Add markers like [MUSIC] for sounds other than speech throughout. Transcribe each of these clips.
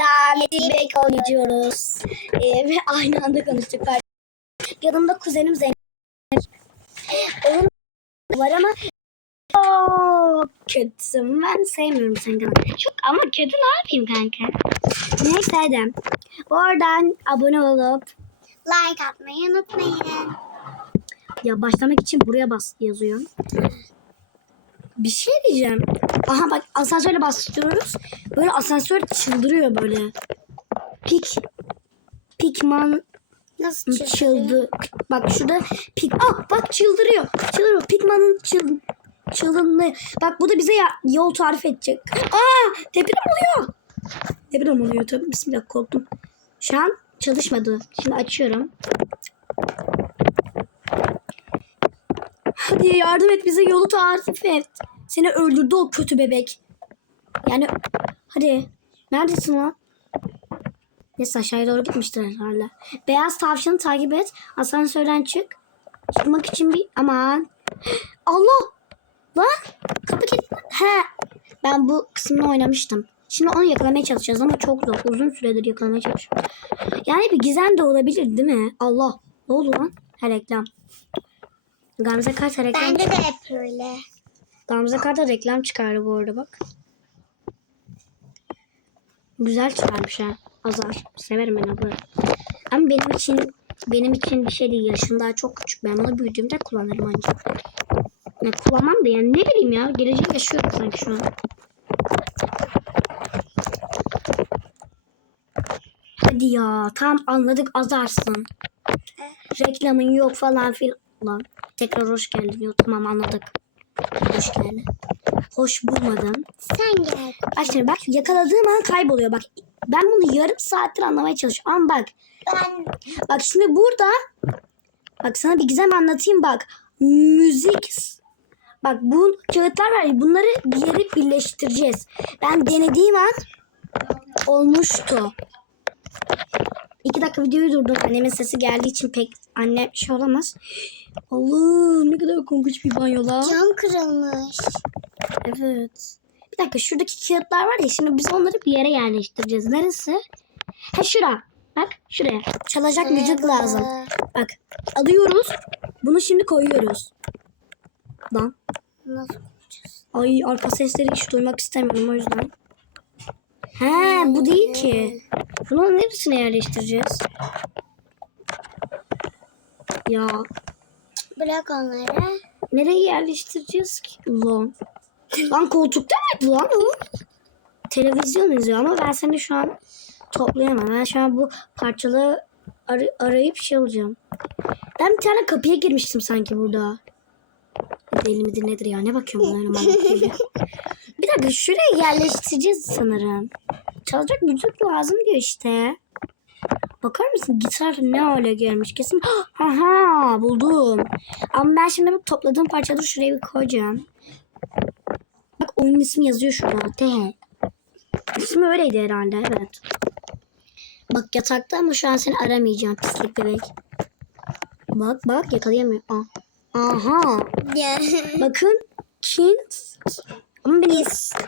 Gerçekten bebek oynuyoruz. Ee, ve aynı anda konuştuk. Yanımda kuzenim Zeynep. Onun var ama çok kötüsün. Ben sevmiyorum seni. Çok ama kötü ne yapayım kanka? Neyse hadi. Oradan abone olup Like atmayı unutmayın. ya başlamak için buraya bas yazıyor. Bir şey diyeceğim. Aha bak asansöre bastırıyoruz. Böyle asansör çıldırıyor böyle. Pik Pikman Nasıl çıktı? çıldı. Bak şurada pik. Ah bak çıldırıyor. Çıldırıyor. Pikman'ın çıl çılındı. Bak bu da bize ya, yol tarif edecek. Aa deprem oluyor. Deprem oluyor tabii. Bismillah korktum. Şu an çalışmadı. Şimdi açıyorum. Hadi yardım et bize yolu tarif et. Seni öldürdü o kötü bebek. Yani hadi. Neredesin lan? Neyse aşağıya doğru gitmiştir herhalde. Beyaz tavşanı takip et. Asansörden çık. Çıkmak için bir... Aman. Allah! Lan! Kapı kilitli. He. Ben bu kısmını oynamıştım. Şimdi onu yakalamaya çalışacağız ama çok zor. Uzun süredir yakalamaya çalışıyorum. Yani bir gizem de olabilir değil mi? Allah. Ne oldu lan? Ha reklam. Gamze Karta reklam Bende de hep öyle. Gamze Karta reklam çıkardı bu arada bak. Güzel çıkarmış ha. Azar. Severim ben abla. Ama benim için benim için bir şey değil. Yaşım daha çok küçük. Ben bunu büyüdüğümde kullanırım ancak. Ya kullanmam da yani ne bileyim ya. Geleceği yaşıyorum sanki şu an. Hadi ya. Tam anladık azarsın. Reklamın yok falan filan. Tekrar hoş geldin. Yok tamam anladık. Hoş geldin. Hoş bulmadım. Sen gel. Bak şimdi bak yakaladığım an kayboluyor. Bak ben bunu yarım saattir anlamaya çalışıyorum. Ama bak Ben bak şimdi burada bak sana bir gizem anlatayım bak. Müzik bak bu kağıtlar var ya bunları bir yere birleştireceğiz. Ben denediğim an olmuştu. İki dakika videoyu durdum. Annemin sesi geldiği için pek anne şey olamaz. Allah'ım ne kadar korkunç bir banyo la. cam kırılmış. Evet. Bir dakika şuradaki kağıtlar var ya şimdi biz onları bir yere yerleştireceğiz. Neresi? Ha şura. Bak şuraya. Çalacak müzik lazım. Bak alıyoruz. Bunu şimdi koyuyoruz. Lan. Nasıl? Ay arka sesleri hiç duymak istemiyorum o yüzden. He bu değil ki. Bunun neresine yerleştireceğiz? Ya Bırak onları. nereye yerleştireceğiz ki? Lan. Lan koltukta mıydı lan o? Televizyon izliyor ama ben seni şu an toplayamam. Ben şu an bu parçaları ar- arayıp şey olacağım. Ben bir tane kapıya girmiştim sanki burada. Deli midir nedir ya? Ne bakıyorum bana bakıyor. Bir dakika şuraya yerleştireceğiz sanırım. Çalacak müzik lazım diyor işte. Bakar mısın gitar ne hale gelmiş kesin. [GASPS] Aha buldum. Ama ben şimdi bu topladığım parçaları şuraya bir koyacağım. Bak oyun ismi yazıyor şurada. T. İsmi öyleydi herhalde evet. Bak yatakta ama şu an seni aramayacağım pislik bebek. Bak bak yakalayamıyor. Aa. Aha. Bakın Kint. Ama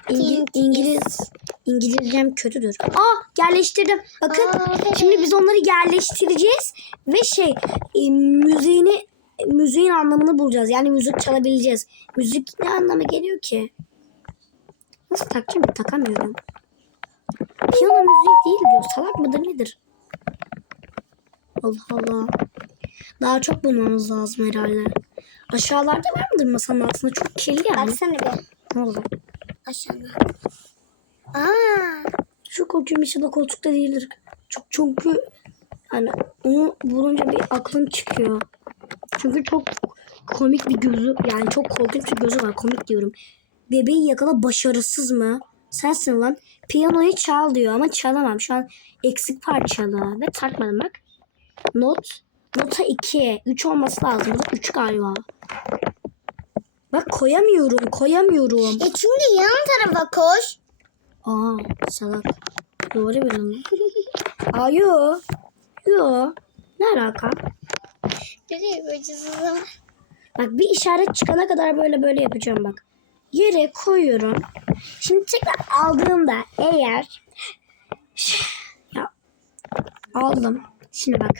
Kint, İngiliz İngilizcem kötüdür. Aa yerleştirdim. Bakın Aa, şimdi biz onları yerleştireceğiz ve şey e, müziğini müziğin anlamını bulacağız. Yani müzik çalabileceğiz. Müzik ne anlama geliyor ki? Nasıl takacağım? Takamıyorum. Piyano müziği değil diyor. Salak mıdır nedir? Allah Allah. Daha çok bulmamız lazım herhalde. Aşağılarda var mıdır masanın altında? Çok kirli yani. Baksana bir Ne oldu? aşağıya. Aa, Şu koltuğum inşallah koltukta değildir. Çok çünkü hani onu bulunca bir aklım çıkıyor. Çünkü çok komik bir gözü yani çok korkunç bir gözü var komik diyorum. Bebeği yakala başarısız mı? Sensin lan. Piyanoyu çal diyor ama çalamam. Şu an eksik parçalı ve takmadım bak. Not. Nota 2. 3 olması lazım. Bu 3 galiba. Bak koyamıyorum koyamıyorum. e çünkü yan tarafa koş. Aa salak. Doğru bildin. Aa yo. Yo. Ne alaka? Nereye koyacağız o zaman? Bak bir işaret çıkana kadar böyle böyle yapacağım bak. Yere koyuyorum. Şimdi tekrar aldığımda eğer Ya aldım. Şimdi bak.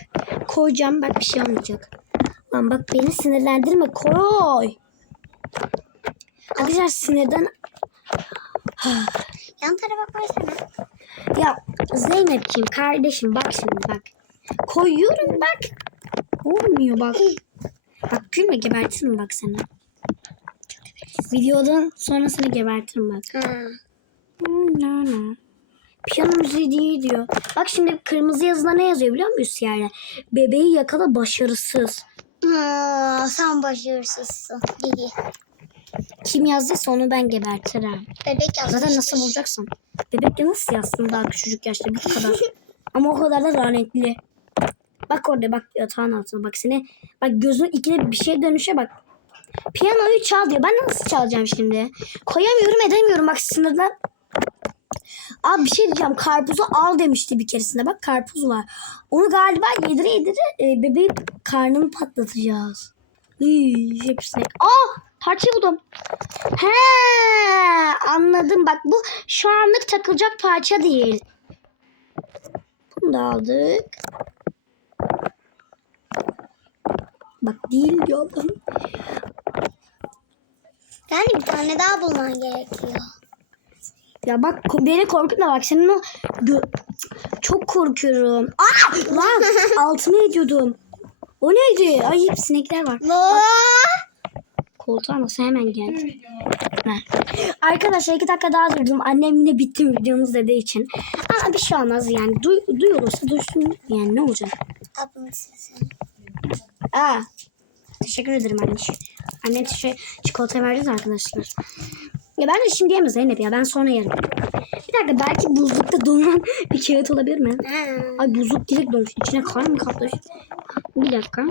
Koyacağım bak bir şey olmayacak. Lan bak beni sinirlendirme koy. Arkadaşlar sinirden Yan tarafa koysana. ya Zeynepciğim kardeşim bak şimdi bak. Koyuyorum bak. Olmuyor bak. Bak gülme gebertirim bak seni. Videodan sonrasını gebertirim bak. Ha. Na na. Piyano müziği değil diyor. Bak şimdi kırmızı yazıda ne yazıyor biliyor musun yerde? Bebeği yakala başarısız. Aa, sen başarısızsın. Kim yazdıysa onu ben gebertirim. Bebek yazmıştır. Zaten nasıl bulacaksın? Bebek de nasıl yazsın daha küçücük yaşta bu kadar. [LAUGHS] Ama o kadar da lanetli. Bak orada bak yatağın altına bak seni. Bak gözün ikide bir şey dönüşe bak. Piyanoyu çal diyor. Ben nasıl çalacağım şimdi? Koyamıyorum edemiyorum bak sinirden. Aa bir şey diyeceğim. Karpuzu al demişti bir keresinde. Bak karpuz var. Onu galiba yedire yedire e, bebeğin karnını patlatacağız. Hıy, hepsine. Aa parça buldum. He anladım. Bak bu şu anlık takılacak parça değil. Bunu da aldık. Bak değil adam. Yani bir tane daha bulman gerekiyor. Ya bak beni korkutma bak senin o çok korkuyorum. Aa! Lan [LAUGHS] altıma ediyordum. O neydi? Ay sinekler var. Koltuğa nasıl hemen geldi. Arkadaşlar iki dakika daha durdum. Annem yine bitti videomuz dediği için. Ama bir şey olmaz yani. Duy, duyulursa duysun. Yani ne olacak? Aa, teşekkür ederim anne. Anne şey, çikolata verdi arkadaşlar. Ya ben de şimdi yemez Zeynep ya. Ben sonra yerim. Bir dakika belki buzlukta donan [LAUGHS] bir kağıt olabilir mi? Ay buzluk direkt donmuş. İçine kar mı kapmış? Bir dakika.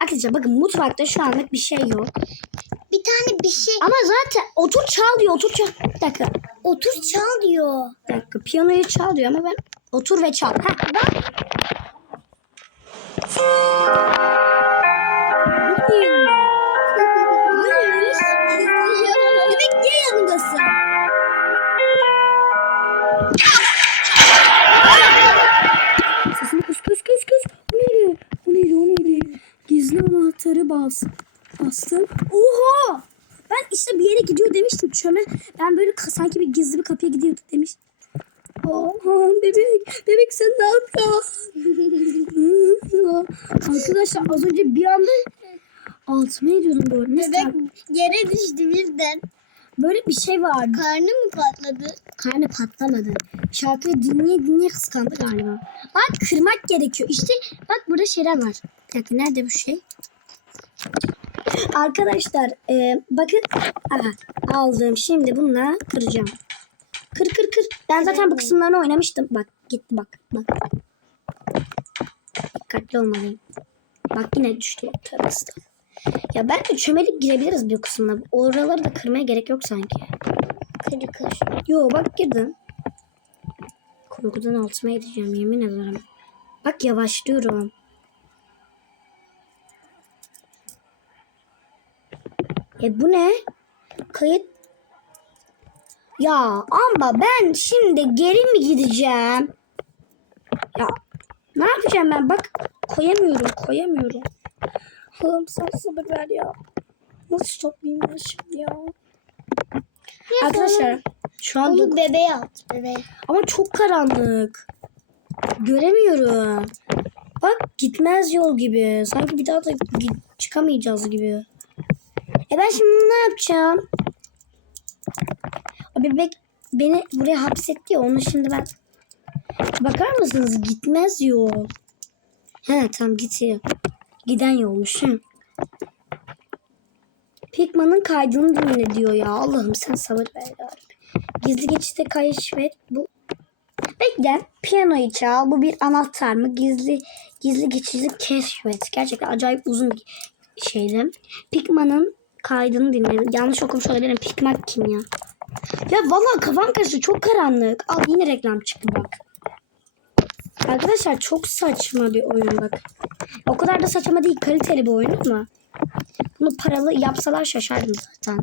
Arkadaşlar bakın mutfakta şu anlık bir şey yok. Bir tane bir şey. Ama zaten otur çal diyor otur çal. Bir dakika. Otur çal diyor. Bir dakika. Piyanoyu çal diyor ama ben otur ve çal. Ha bak. Anahtarı bas. Bastım. Oha! Ben işte bir yere gidiyor demiştim çöme. Ben böyle sanki bir gizli bir kapıya gidiyorduk demiştim. Oha bebek. Bebek sen ne yapıyorsun? [LAUGHS] Arkadaşlar az önce bir anda altıma ediyordum böyle. Neyse, yere düştü birden. Böyle bir şey vardı. Karnı mı patladı? Karnı patlamadı. Şarkıyı dinleye dinleye kıskandı galiba. Bak kırmak gerekiyor. İşte bak burada şeyler var. Bir dakika nerede bu şey? Arkadaşlar e, bakın. Aha, aldım. Şimdi bununla kıracağım. Kır kır kır. Ben zaten bu kısımlarını oynamıştım. Bak gitti bak. Bak. Dikkatli olmalıyım. Bak yine düştü. Tövbe. Ya belki çömelip girebiliriz bu kısımda. Oraları da kırmaya gerek yok sanki. Kırı kır. Yo bak girdim. Korkudan altıma edeceğim yemin ederim. Bak yavaşlıyorum. E bu ne? Kayıt. Ya ama ben şimdi geri mi gideceğim? Ya ne yapacağım ben? Bak koyamıyorum koyamıyorum. Allah'ım sen sabır ver ya. Nasıl toplayayım ben şimdi ya? Arkadaşlar şu an Onu bebeğe at. Bebeğe. ama çok karanlık. Göremiyorum. Bak gitmez yol gibi. Sanki bir daha da çıkamayacağız gibi. E ben şimdi ne yapacağım? O bebek beni buraya hapsetti ya. Onu şimdi ben... Bakar mısınız? Gitmez yol. He tamam gidiyor. Giden yolmuş. Hı. Pikman'ın kaydını dinle diyor ya. Allah'ım sen sabır ver. Gizli geçişte keşfet. Bu Bekle. Piyanoyu çal. Bu bir anahtar mı? Gizli gizli geçişli keşfet. Gerçekten acayip uzun bir şeydi. Pikman'ın kaydını dinledim. Yanlış okumuş olabilirim. Pikman kim ya? Ya vallahi kafam karıştı. Çok karanlık. Al yine reklam çıktı bak. Arkadaşlar çok saçma bir oyun bak. O kadar da saçma değil. Kaliteli bir oyun ama. Bunu paralı yapsalar şaşardım zaten.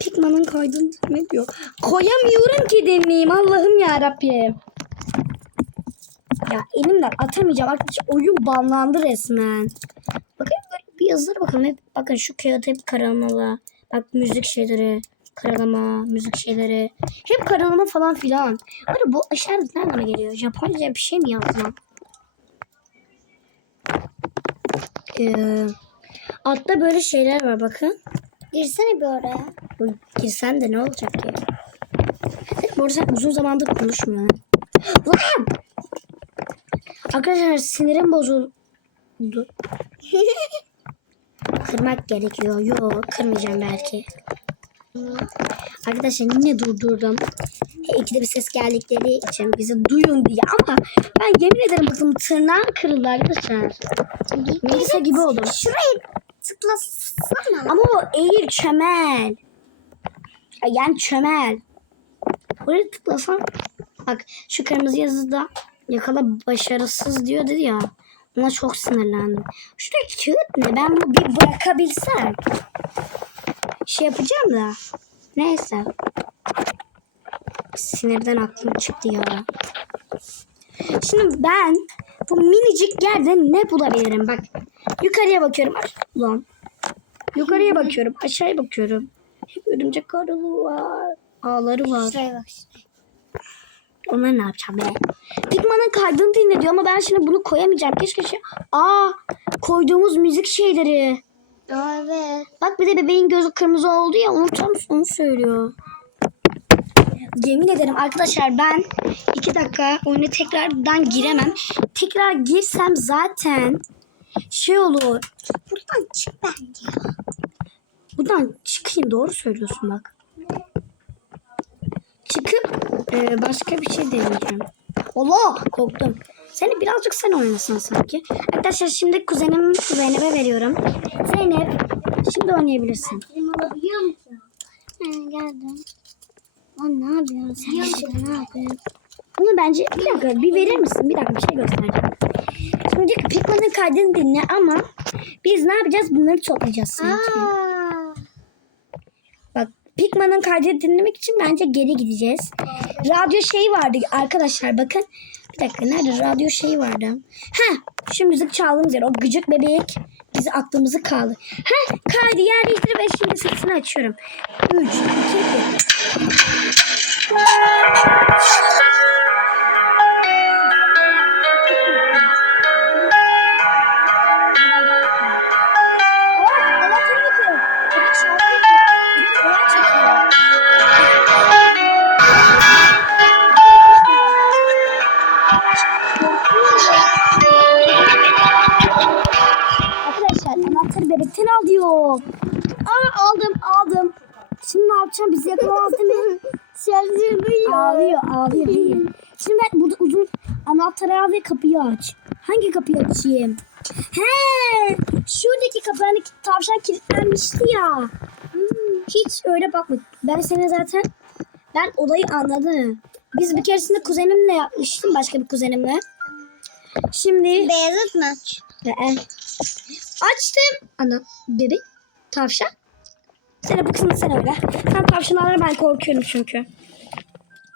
Pikman'ın kaydını ne diyor? Koyamıyorum ki deneyim Allah'ım ya Rabbim. Ya elimden atamayacağım. Arkadaşlar oyun banlandı resmen. Böyle bir yazılara bakalım. Hep, bakın şu kağıt hep karalamalı. Bak müzik şeyleri. Karalama, müzik şeyleri. Hep karalama falan filan. Hani bu işaret nereden geliyor? Japonca bir şey mi yazdım? Ee, altta böyle şeyler var bakın. Girsene bir oraya. Girsen de ne olacak ki? Bu uzun zamandır konuşmuyor. Lan! Arkadaşlar sinirim bozuldu. [LAUGHS] Kırmak gerekiyor. Yok kırmayacağım belki. Arkadaşlar yine durdurdum. İkide bir ses geldikleri için bizi duyun diye ama ben yemin ederim bakın tırnağım kırıldı arkadaşlar. Melisa gibi oldum. Şurayı tıklasana. Ama o eğir çömel. Ya Yani çömel. Buraya tıklasam. Bak şu kırmızı yazıda yakala başarısız diyor dedi ya. Ona çok sinirlendim. Şuradaki kağıt ne? Ben bunu bir bırakabilsem. Şey yapacağım da. Neyse. Sinirden aklım çıktı ya. Şimdi ben bu minicik yerde ne bulabilirim? Bak yukarıya bakıyorum. Ulan Yukarıya bakıyorum, aşağıya bakıyorum. Hep örümcek ağları var, ağları var. Onları ne yapacağım be? Pigman'ın kaydını dinle diyor ama ben şimdi bunu koyamayacağım. Keşke şey... Aa, koyduğumuz müzik şeyleri. Evet. Bak bir de bebeğin gözü kırmızı oldu ya unutur musun? Onu söylüyor. Yemin ederim arkadaşlar ben iki dakika oyuna tekrardan giremem. Tekrar girsem zaten şey olur. Buradan çık bence. Buradan çıkayım doğru söylüyorsun bak. Çıkıp e, başka bir şey deneyeceğim. Allah korktum. Seni birazcık sen oynasın sanki. Arkadaşlar şimdi kuzenim Zeynep'e veriyorum. Zeynep şimdi oynayabilirsin. Benim alabiliyor musun? He geldim. Lan ne yapıyorsun? Sen işte ne yapıyorsun? Bunu bence bir dakika bir verir misin? Bir dakika bir şey göstereceğim. Şimdi Pikman'ın kaydını dinle ama biz ne yapacağız? Bunları toplayacağız sanki. Aa. Pikman'ın kaydını dinlemek için bence geri gideceğiz. Radyo şeyi vardı arkadaşlar bakın. Bir dakika nerede radyo şeyi vardı. Ha şu müzik çaldığımız yer o gıcık bebek bizi aklımızı kaldı. Ha kaydı yer değiştir ve şimdi sesini açıyorum. 3, 2, 1. Yapacağım bizi yakalamaz değil mi? Şarjı duyuyor. Ağlıyor ağlıyor değil. Şimdi ben burada uzun anahtarı al ve kapıyı aç. Hangi kapıyı açayım? He, şuradaki kapı hani tavşan kilitlenmişti ya. Hmm, hiç öyle bakma. Ben seni zaten ben olayı anladım. Biz bir keresinde kuzenimle yapmıştım başka bir kuzenimle. Şimdi Beyazıt mı? Ee, açtım. Ana bebek tavşan. Sen bu kısmı sen öyle. Sen tavşanlardan ben korkuyorum çünkü.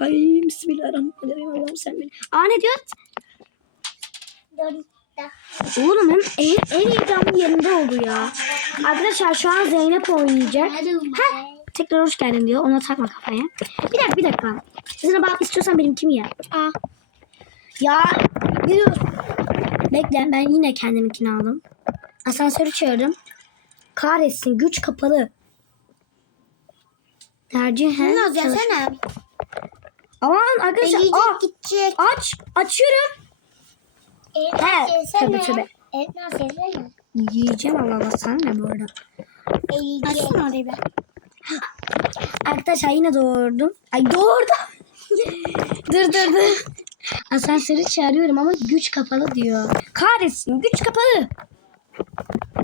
Ay bismillahirrahmanirrahim. Allah'ım sen beni. Aa ne diyor? Oğlum hem en, en heyecanlı yerinde oldu ya. Arkadaşlar şu an Zeynep oynayacak. Ha, tekrar hoş geldin diyor. Ona takma kafaya. Bir dakika bir dakika. Sana bak istiyorsan benimkini ye. Aa. Ya dur. Bekle ben yine kendiminkini aldım. Asansörü çağırdım. Kahretsin güç kapalı. Tercihen çalış- yesene. Aman arkadaşlar Yiyecek aa, gidecek. aç açıyorum. Elmas yesene. tabii, tabii. Elmas yesene. Yiyeceğim Allah Allah sana ne bu arada. Yiyecek. Açsana orayı be. Arkadaşlar yine doğurdum. Ay doğurdum. [LAUGHS] dur dur dur. Asansörü çağırıyorum ama güç kapalı diyor. Kahretsin güç kapalı.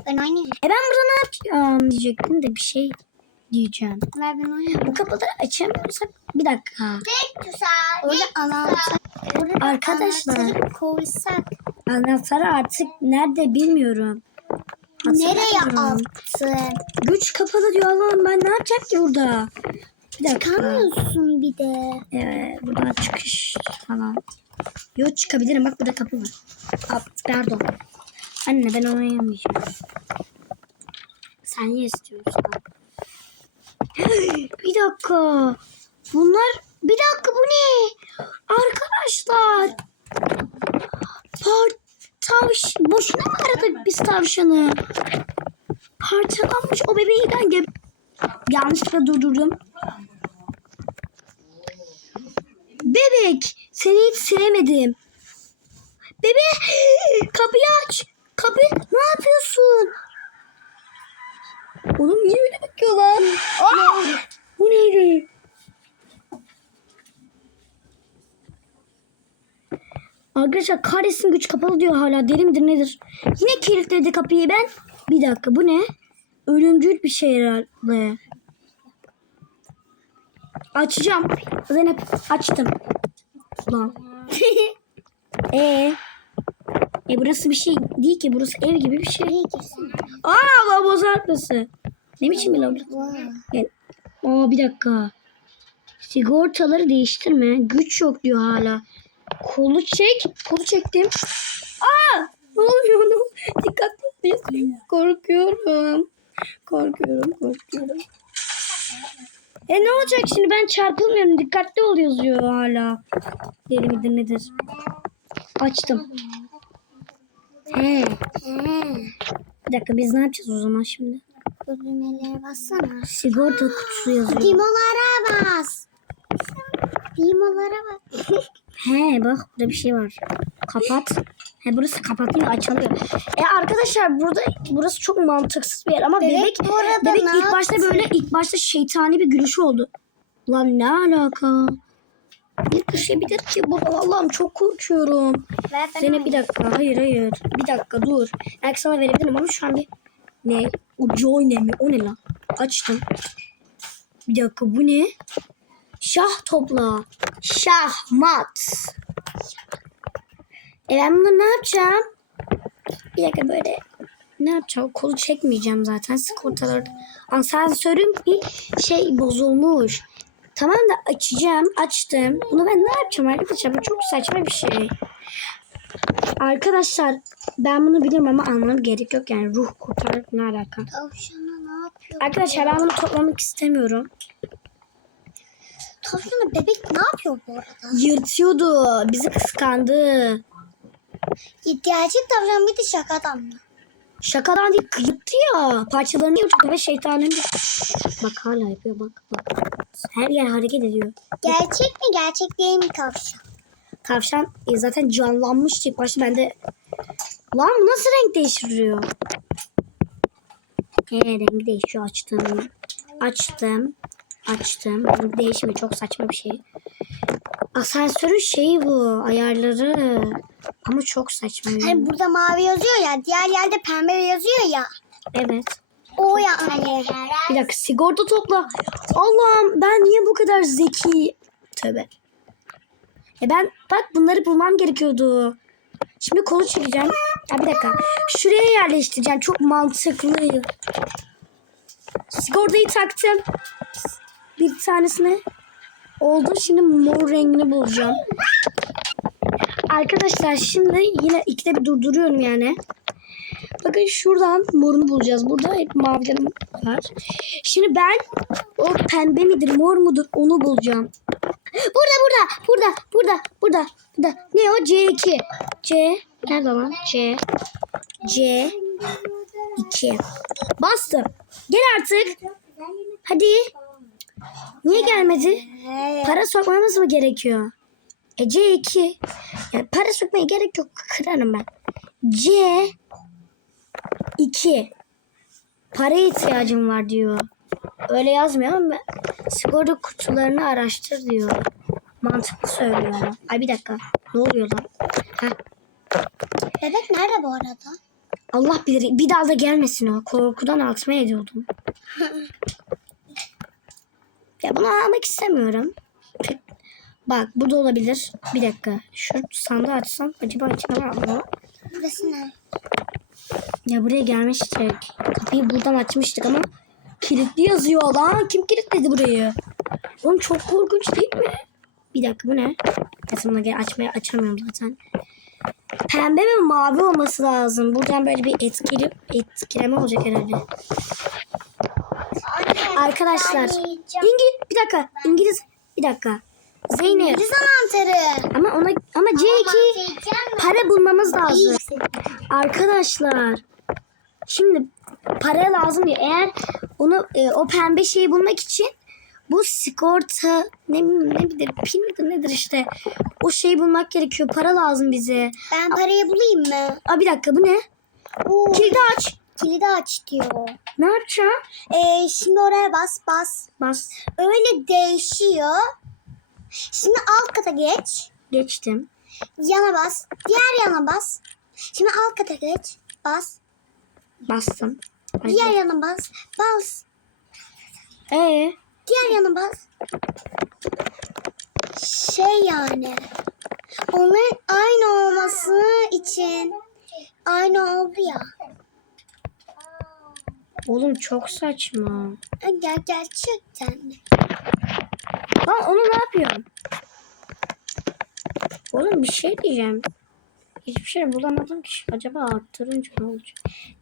Ben oynayayım. E ben burada ne yapacağım diyecektim de bir şey diyeceğim. Ver ben oynayayım. Bu kapıları açamıyorsak bir dakika. Tek güzel. Orada anahtar. Arkadaşlar. anahtarı koysak. Anahtarı artık nerede bilmiyorum. Nereye attın? Güç kapalı diyor Allah'ım ben ne yapacağım ki burada? Bir dakika. Çıkamıyorsun bir de. Evet, buradan çıkış falan. Yok çıkabilirim bak burada kapı var. Aa, pardon. Anne ben onu yemeyeceğim. Sen ye istiyorsan. [GASPS] bir dakika. Bunlar bir dakika bu ne? Arkadaşlar. Par tavş boşuna mı aradık biz tavşanı? Parçalanmış o bebeği ben ge- yanlışlıkla durdurdum. Bebek seni hiç sevmedim. Bebek [GASPS] kapıyı aç. Kapı ne yapıyorsun? Oğlum niye öyle bakıyor lan? Aa! Bu neydi? Arkadaşlar kahretsin güç kapalı diyor hala. Deli midir nedir? Yine kilitledi kapıyı ben. Bir dakika bu ne? Ölümcül bir şey herhalde. Açacağım. Zeynep açtım. Lan. [LAUGHS] e e burası bir şey değil ki. Burası ev gibi bir şey. Aa lavabo burası. Ne biçim bir lavabo? Vay. Gel. Aa bir dakika. Sigortaları değiştirme. Güç yok diyor hala. Kolu çek. Kolu çektim. Aa! Ne oluyor? Ne oluyor? [LAUGHS] Dikkatli ol. Korkuyorum. Korkuyorum, korkuyorum. E ne olacak şimdi? Ben çarpılmıyorum. Dikkatli ol yazıyor hala. Deli midir nedir? Açtım. He. He. Bir dakika biz ne yapacağız o zaman şimdi? Düğmelere bassana. Sigorta kutusu yazıyor. Dimolara bas. Dimolara bas. He bak burada bir şey var. Kapat. He burası kapatıyor açılıyor. E arkadaşlar burada burası çok mantıksız bir yer ama Bebek bebek bebek ilk başta böyle ilk başta şeytani bir gülüş oldu. Lan ne alaka? Ne düşebilir ki bu? Allah'ım çok korkuyorum. Ver Zeynep bir dakika. Hayır hayır. Bir dakika dur. Belki sana verebilirim ama şu an bir... Ne? O Joy ne mi? O ne lan? Açtım. Bir dakika bu ne? Şah topla. Şahmat. E ben bunu ne yapacağım? Bir dakika böyle ne yapacağım? Kolu çekmeyeceğim zaten. Sigortalar. Asansörün bir şey bozulmuş. Tamam da açacağım. Açtım. Bunu ben ne yapacağım arkadaşlar? Bu çok saçma bir şey. Arkadaşlar ben bunu bilirim ama anlamam gerek yok yani ruh kurtarmak ne alaka? Tavşana ne yapıyor? Arkadaşlar ben bunu toplamak istemiyorum. Tavşana bebek ne yapıyor bu arada? Yırtıyordu. Bizi kıskandı. Gerçek tavşan bir de şakadan mı? Şakadan değil yırttı ya. Parçalarını yırttı ve şeytanın Bak hala yapıyor bak bak. Her yer hareket ediyor. Gerçek mi gerçek değil mi tavşan? Tavşan e, zaten canlanmıştı ilk başta ben de Lan bu nasıl renk değiştiriyor? He rengi değişiyor açtım. Açtım. Açtım. Rengi değişmiyor çok saçma bir şey. Asansörün şeyi bu ayarları. Ama çok saçma. Hani burada mavi yazıyor ya diğer yerde pembe yazıyor ya. Evet. O yani. Bir dakika sigorta topla. Allah'ım ben niye bu kadar zeki? Tövbe. E ben bak bunları bulmam gerekiyordu. Şimdi kolu çekeceğim. Ya bir dakika. Şuraya yerleştireceğim. Çok mantıklı. Sigortayı taktım. Bir tanesini oldu. Şimdi mor rengini bulacağım. Arkadaşlar şimdi yine ikide bir durduruyorum yani. Bakın şuradan morunu bulacağız. Burada hep mavilerim var. Şimdi ben o pembe midir mor mudur onu bulacağım. Burada burada burada burada burada burada. Ne o C2. C nerede lan? C. C 2. Bastım. Gel artık. Hadi. Niye gelmedi? Para sokmamız mı gerekiyor? E C2. Yani para sokmaya gerek yok. Kırarım ben. C 2. Paraya ihtiyacım var diyor. Öyle yazmıyor ama sigorta kutularını araştır diyor. Mantıklı söylüyor ama. Ay bir dakika. Ne oluyor lan? Heh. Bebek nerede bu arada? Allah bilir. Bir daha da gelmesin o. Korkudan altıma ediyordum. [LAUGHS] ya bunu almak istemiyorum. Bak burada olabilir. Bir dakika. Şu sandığı açsam acaba var mı? Burası ne? Ya buraya gelmiştik. Kapıyı buradan açmıştık ama kilitli yazıyor lan. Kim kilitledi burayı? Oğlum çok korkunç değil mi? Bir dakika bu ne? Aslında gel açmaya açamıyorum zaten. Pembe ve mavi olması lazım. Buradan böyle bir etkili etkileme olacak herhalde. Arkadaşlar. İngiliz bir dakika. İngiliz bir dakika. Zeynep İngiliz anahtarı. ama ona ama C2 para bulmamız lazım. Arkadaşlar şimdi para lazım ya eğer onu e, o pembe şeyi bulmak için bu sigorta ne ne bilir pin midir nedir işte o şeyi bulmak gerekiyor para lazım bize. Ben parayı bulayım mı? Aa bir dakika bu ne? Oo, Kilidi aç. kilidi aç diyor. Ne yapacağım? Ee, şimdi oraya bas bas. Bas. Öyle değişiyor. Şimdi alt kata geç. Geçtim. Yana bas. Diğer yana bas. Şimdi alt kata geç. Bas. Bastım. Hadi. Diğer yana bas. Bas. Ee, Diğer yana bas. Şey yani. Onların aynı olması için aynı oldu ya. oğlum çok saçma. Ger gerçekten. Lan onu ne yapıyorum? Oğlum bir şey diyeceğim. Hiçbir şey bulamadım ki. Acaba arttırınca ne olacak?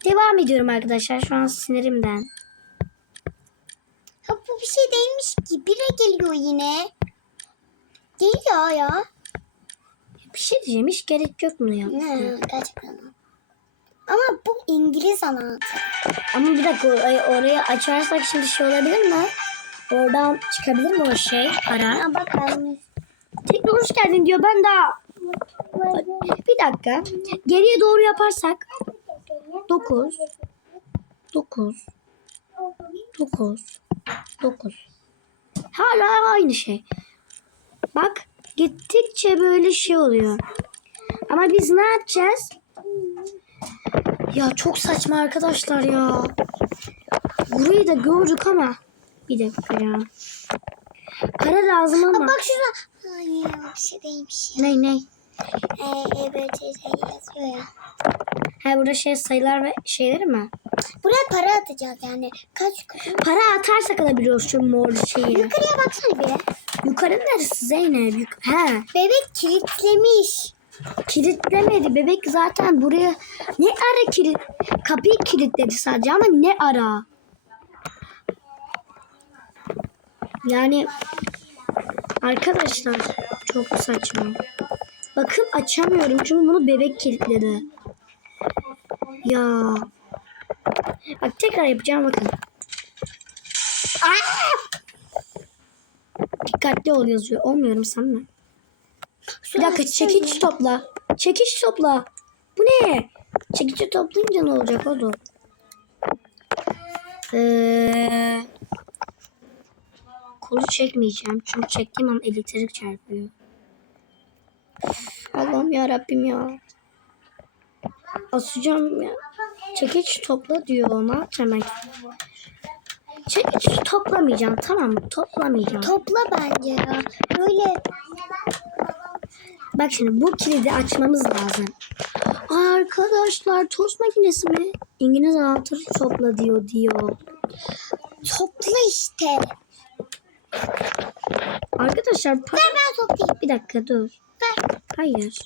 Devam ediyorum arkadaşlar. Şu an sinirimden. Ha, bu bir şey değilmiş ki. Bire geliyor yine. Geliyor ya. Bir şey diyeceğim. Hiç gerek yok mu ya? Ne gerçekten. Ama bu İngiliz anahtarı. Ama bir dakika or- orayı açarsak şimdi şey olabilir mi? Oradan çıkabilir mi o şey? Para. Ha bakalım. Tekrar hoş geldin diyor. Ben daha... Bir dakika. Geriye doğru yaparsak. 9 9 9 9 Hala aynı şey. Bak gittikçe böyle şey oluyor. Ama biz ne yapacağız? Ya çok saçma arkadaşlar ya. Burayı da gördük ama bir dakika ya. Para lazım ama. Bak şurada. Hayır bir şey değilmiş. Ne ne? Ee, evet şey yazıyor ya. Ha burada şey sayılar ve şeyleri mi? Buraya para atacağız yani. Kaç kuruş? Para atarsak alabiliyoruz şu mor şeyi. Yukarıya baksana bir. Yukarı neresi Zeynep? Yuk ha, Bebek kilitlemiş. kilitlemedi. Bebek zaten buraya ne ara kilit kapıyı kilitledi sadece ama ne ara? Yani arkadaşlar çok saçma. Bakın açamıyorum çünkü bunu bebek kilitledi. Ya. Bak tekrar yapacağım bakın. Aa! Dikkatli ol yazıyor. Olmuyorum sanma. Bir dakika çekiç topla. Çekiç topla. Bu ne? Çekici toplayınca ne olacak oğlum? Ee, kolu çekmeyeceğim. Çünkü çektiğim an elektrik çarpıyor. Allah'ım ya Rabbim ya. Asacağım ya. Çekiç topla diyor. Yapacağım ben? Çekiç toplamayacağım. Tamam mı? Toplamayacağım. Topla bence ya. Böyle Bak şimdi bu kilidi açmamız lazım. Arkadaşlar tost makinesi mi? İngiliz anahtarı topla diyor diyor. topla işte. Arkadaşlar pa- Ver ben toplayayım. bir dakika dur. Ver. Hayır.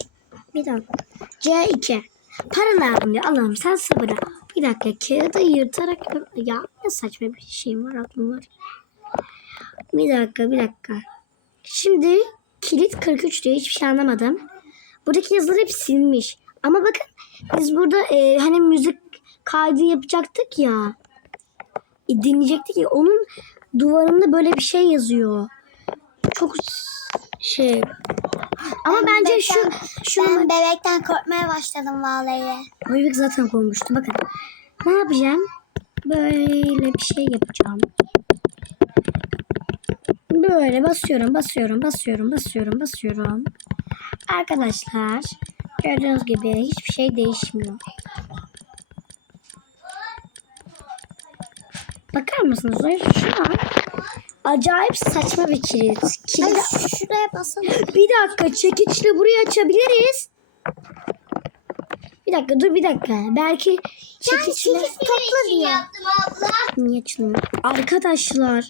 Bir dakika. C2. Para lazım diyor. Allah'ım sen sabır. Bir dakika kağıdı yırtarak ya ne saçma bir şeyim var aklım var. Bir dakika bir dakika. Şimdi kilit 43 diyor hiçbir şey anlamadım. Buradaki yazılar hep silmiş. Ama bakın biz burada e, hani müzik kaydı yapacaktık ya. E, dinleyecektik ya onun duvarında böyle bir şey yazıyor. Çok şey. Ama Ben bence şu bebekten- şu Ben bebekten korkmaya başladım vallahi. bebek zaten koymuştu. Bakın. Ne yapacağım? Böyle bir şey yapacağım. Böyle basıyorum, basıyorum, basıyorum, basıyorum, basıyorum. Arkadaşlar gördüğünüz gibi hiçbir şey değişmiyor. Bakar mısınız? Şu an acayip saçma bir kilit. Ay, Kilit şuraya basalım. bir dakika çekiçle burayı açabiliriz. Bir dakika dur bir dakika. Belki çekiçle... topla diyor. Niye açılmıyor? Arkadaşlar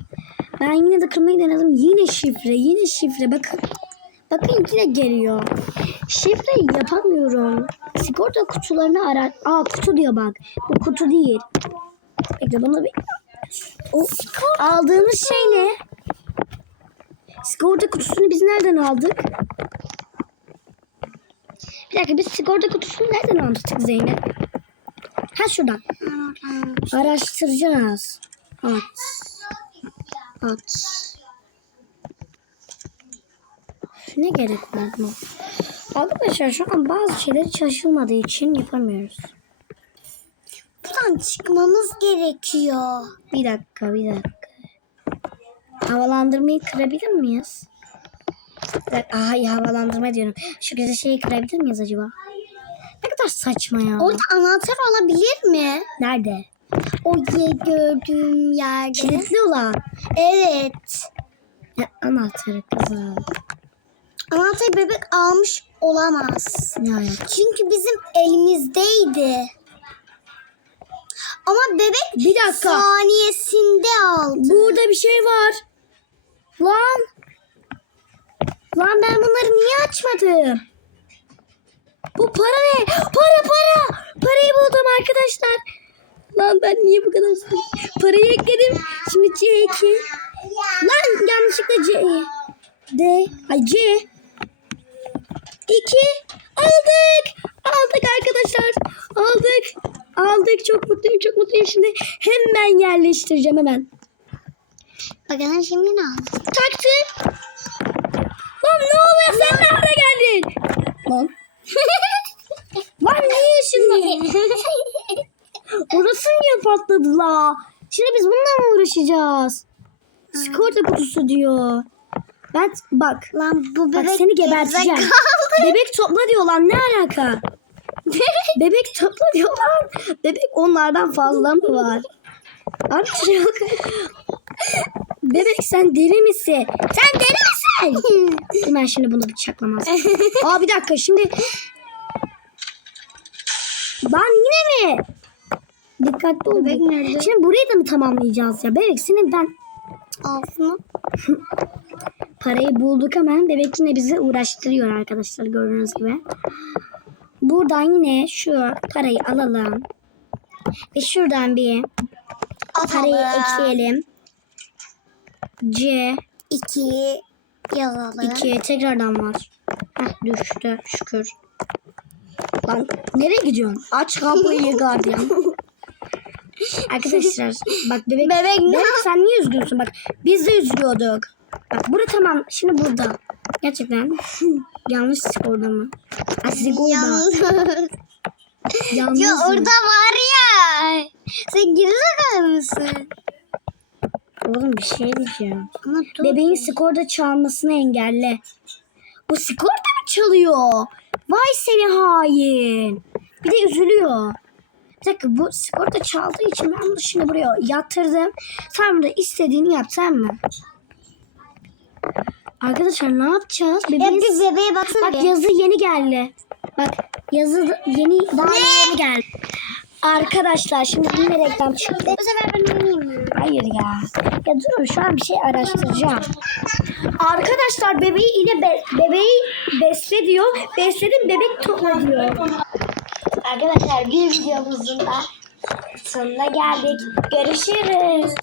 ben yine de kırmayı denedim. Yine şifre yine şifre. Bakın. Bakın yine geliyor. Şifreyi yapamıyorum. Sigorta kutularını arar. Aa kutu diyor bak. Bu kutu değil. Bekle bunu bir... O aldığımız şey ne? Sigorta kutusunu biz nereden aldık? Bir dakika biz sigorta kutusunu nereden almıştık Zeynep? Ha şuradan. Araştıracağız. At. At. Ne gerek var buna? Arkadaşlar şu an bazı şeyleri çalışılmadığı için yapamıyoruz. Buradan çıkmamız gerekiyor. Bir dakika bir dakika. Havalandırmayı kırabilir miyiz? Ay havalandırma diyorum. Şu güzel şeyi kırabilir miyiz acaba? Ne kadar saçma ya. Orada anahtar olabilir mi? Nerede? O ye gördüğüm yerde. Kilitli olan. Evet. Ya, anahtarı kızım. Anahtarı bebek almış olamaz. Alaka? Çünkü bizim elimizdeydi. Ama bebek Bir dakika. saniyesinde aldı. Burada bir şey var. Lan. Lan ben bunları niye açmadım? Bu para ne? Para para. Parayı buldum arkadaşlar. Lan ben niye bu kadar sıkı- Parayı ekledim. Şimdi C2. Lan yanlışlıkla C. D. Ay C. 2. Aldık. Aldık arkadaşlar. Aldık. Aldık. Çok mutluyum. Çok mutluyum. Şimdi hemen yerleştireceğim hemen. Bakalım şimdi ne aldı? Taktım. Lan ne oluyor sen nerede geldin? Lan. [LAUGHS] Lan niye ışınladın? [LAUGHS] Orası niye patladı la? Şimdi biz bununla mı uğraşacağız? Sigorta kutusu diyor. Ben bak. Lan bu Bak bebek seni geberteceğim. Bebek topla diyor lan ne alaka? [LAUGHS] Bebek topla diyor lan. Bebek onlardan fazla mı var? Bak. Bebek sen deli misin? Sen deli misin? [LAUGHS] ben şimdi bunu bıçaklamaz. Aa bir dakika şimdi. Lan yine mi? Dikkatli ol. Bebek nerede? Şimdi burayı da mı tamamlayacağız ya? Bebek senin ben Altını. Parayı bulduk hemen. Bebek yine bizi uğraştırıyor arkadaşlar gördüğünüz gibi. Buradan yine şu parayı alalım. Ve şuradan bir parayı ekleyelim. C İki yazalım. 2 tekrardan var. Heh, düştü şükür. Lan nereye gidiyorsun? Aç kapıyı [LAUGHS] gardiyan. Arkadaşlar bak bebek, Bebek bebek sen niye üzgünsün bak biz de üzülüyorduk. Bak burada tamam şimdi burada. Gerçekten yanlış skorda mı? Ha, sigorda. Yalnız. Yalnız ya mı? orada var ya. Sen gerizekalı mısın? Oğlum bir şey diyeceğim. Ama dur. Bebeğin skorda çalmasını engelle. Bu skorda mı çalıyor? Vay seni hain. Bir de üzülüyor. Bir dakika bu skorda çaldığı için ben bunu şimdi buraya yatırdım. Sen burada istediğini yap sen mi? Arkadaşlar ne yapacağız? Ya Bebeğin... bir bebeğe baksana Bak bir. yazı yeni geldi. Bak yazı da- yeni daha yeni geldi. Arkadaşlar şimdi yine reklam çıktı. Bu sefer ben oynayayım? Hayır ya. Ya durun şu an bir şey araştıracağım. Arkadaşlar bebeği yine be- bebeği besle diyor. Besledim bebek topla diyor. Arkadaşlar bir videomuzun da sonuna geldik. Görüşürüz.